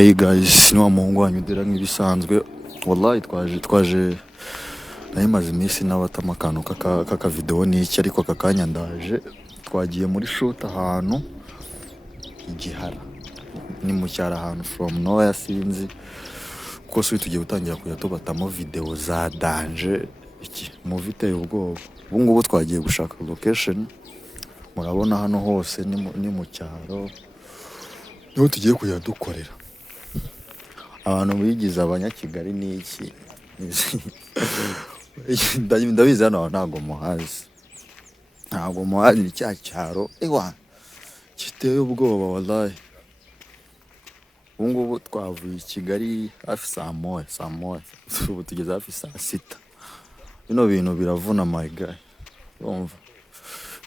Hey guys, ni wa muhungu wanyu dira nk'ibisanzwe. Wallahi twaje nayimaze iminsi n'abatama akantu kaka video n'iki ariko kakanya ndaje twagiye muri shoot ahantu igihara ni mu cyara ahantu from nowhere sinzi ko so tugiye gutangira kuya tubatamo video za danger iki movie iteye ubwoba. Ubu ngubu twagiye gushaka location, murabona hano hose ni mu cyaro niho tugiye kuya dukorera. Abantu bigize abanyakigali n'iki ndabizi hano ntago muhazi ni cya cyaro ewa kiteye ubwoba wallahi. Ubu ngubu twavuye i Kigali hafi saa moya ubu tugeze hafi saa sita. Bino bintu biravuna my guy, urumva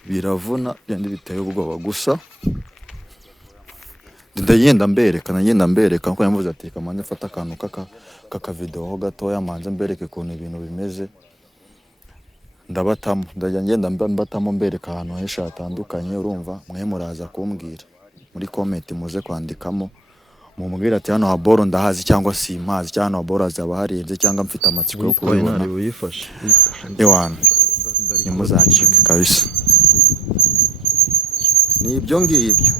biravuna byandi biteye ubwoba. Gusa ndagenda mbereka nko yamuvuze ati kamanze fata akantu kaka video ho gatoya manze mbereke ukuntu ibintu bimeze. Ndabatamo ndagenda mbatamo mbereka ahantu henshi hatandukanye. Urumva mwe muraza kumbwira muri comment muze kwandikamo mumubwira ati hano haboro ndahazi cyangwa si imazi cyangwa hano haboro azaba harenze cyangwa mfite amatsiko yo kubibona. Ewana nimuzacike kabisa, ni ibyo ngibyo.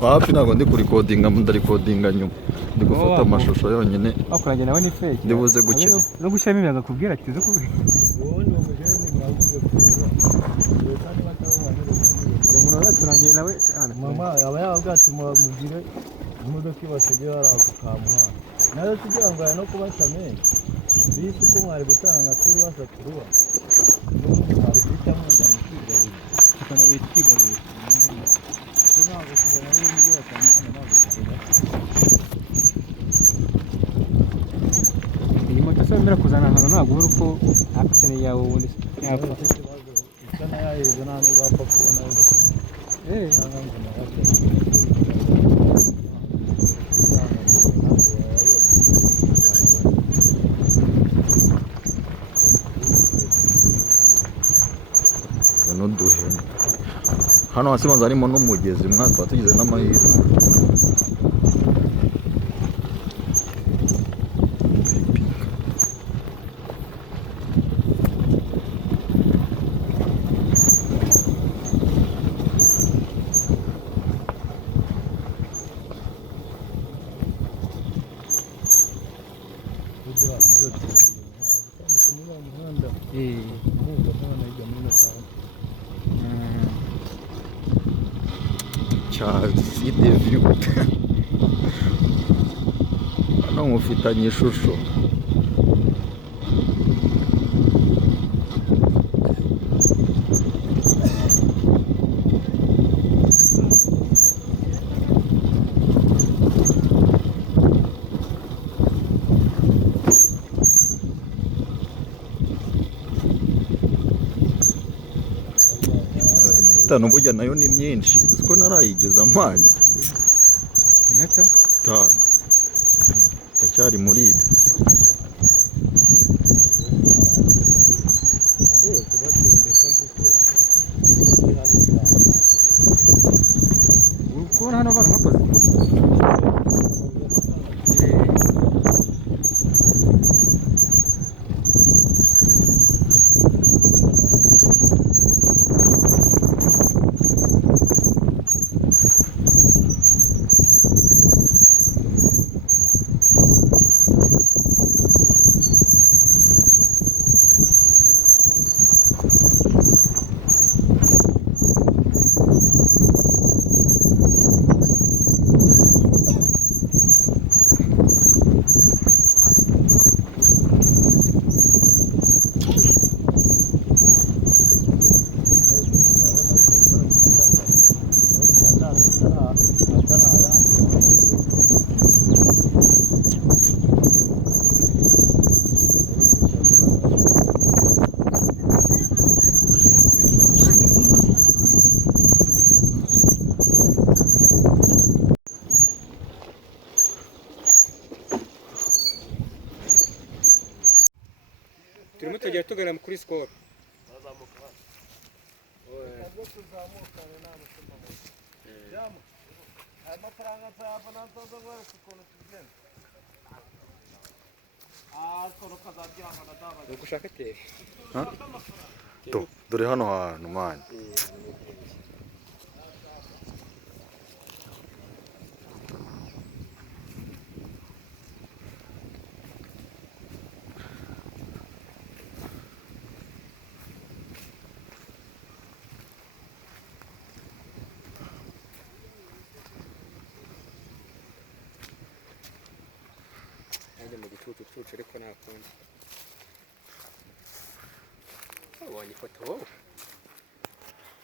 Hafi ntabwo ndi kurikodinga ndarikodinga nyuma ndi gufata amashusho yonyine. Akuranye nawe ni fake ndibuze gukina no gushyiramo imiyaga kubwira ati zo kubi umuntu araturangiye nawe mama aba yavuga ati mubwire imodoka ibasegera arako kamuhana nayo kugira ngo no kubatame bisi ko mwari gutanga nka turi wasaturuwa n'umwari kwitamo ndamukigarira tukana bitwigarira ntabwo kugana n'ibyo batanga ntabwo iyi moto se mbere kuzana hano ntabwo uri uko akasane yawe ubundi yakora kana yahize nta nubwo apfa kubona cyangwa ngo nahate duhene hano hasi banza harimo n'umugezi mwatwa tugize n'amahirwe. See the view. Hano mufitanye ishusho. Tano burya nayo ni myinshi kuko narayigeza amanya minota tano ndacyari muri ibi. ukubona hano barahakoze turimo tugera tugana kuri Skol. Ugushaka teri. dore hano hantu mani. Ajya mu gicucu ariko nakunda. Wabonye ifoto wowe?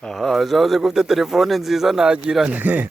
Aha, zavuze ko ufite telefone nziza nagirane.